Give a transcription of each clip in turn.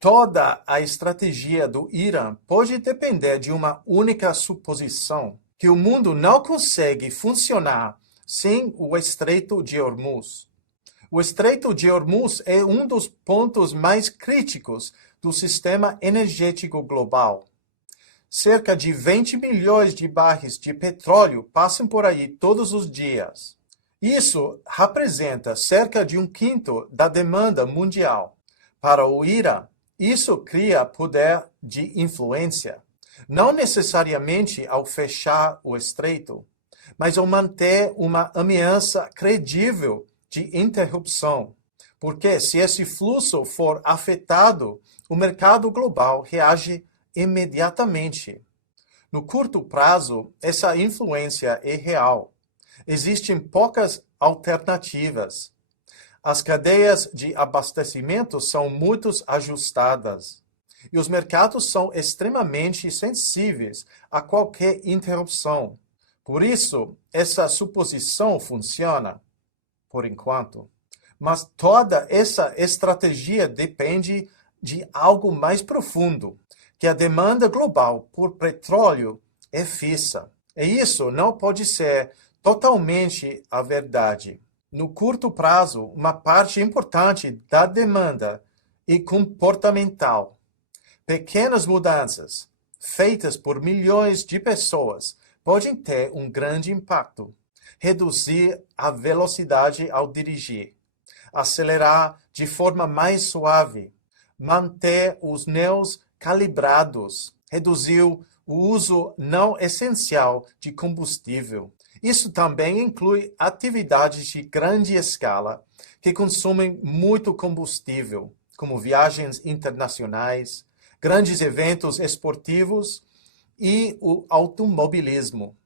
Toda a estratégia do Irã pode depender de uma única suposição, que o mundo não consegue funcionar sem o Estreito de Hormuz. O Estreito de Hormuz é um dos pontos mais críticos do sistema energético global. Cerca de 20 milhões de barris de petróleo passam por aí todos os dias. Isso representa cerca de 1/5 da demanda mundial. Para o Irã, isso cria poder de influência, não necessariamente ao fechar o estreito, mas ao manter uma ameaça credível de interrupção, porque se esse fluxo for afetado, o mercado global reage imediatamente. No curto prazo, essa influência é real. Existem poucas alternativas. As cadeias de abastecimento são muito ajustadas e os mercados são extremamente sensíveis a qualquer interrupção. Por isso, essa suposição funciona, por enquanto. Mas toda essa estratégia depende de algo mais profundo, que a demanda global por petróleo é fixa. E isso não pode ser totalmente a verdade. No curto prazo, uma parte importante da demanda é comportamental. Pequenas mudanças, feitas por milhões de pessoas, podem ter um grande impacto. Reduzir a velocidade ao dirigir, acelerar de forma mais suave, manter os pneus calibrados, reduzir o uso não essencial de combustível. Isso também inclui atividades de grande escala que consomem muito combustível, como viagens internacionais, grandes eventos esportivos e o automobilismo.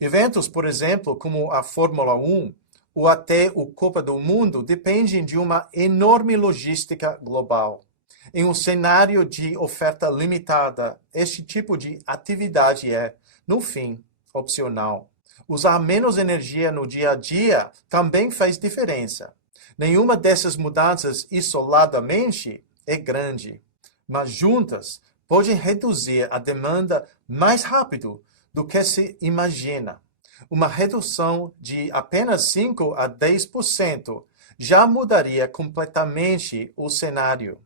Eventos, por exemplo, como a Fórmula 1 ou até o Copa do Mundo dependem de uma enorme logística global. Em um cenário de oferta limitada, este tipo de atividade é, no fim, opcional. Usar menos energia no dia a dia também faz diferença. Nenhuma dessas mudanças isoladamente é grande, mas juntas podem reduzir a demanda mais rápido do que se imagina. Uma redução de apenas 5 a 10% já mudaria completamente o cenário.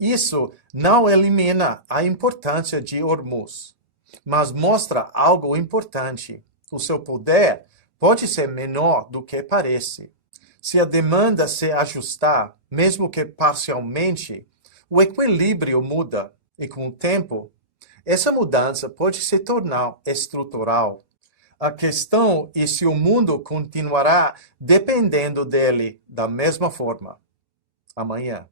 Isso não elimina a importância de Hormuz, mas mostra algo importante. O seu poder pode ser menor do que parece. Se a demanda se ajustar, mesmo que parcialmente, o equilíbrio muda e, com o tempo, essa mudança pode se tornar estrutural. A questão é se o mundo continuará dependendo dele da mesma forma amanhã.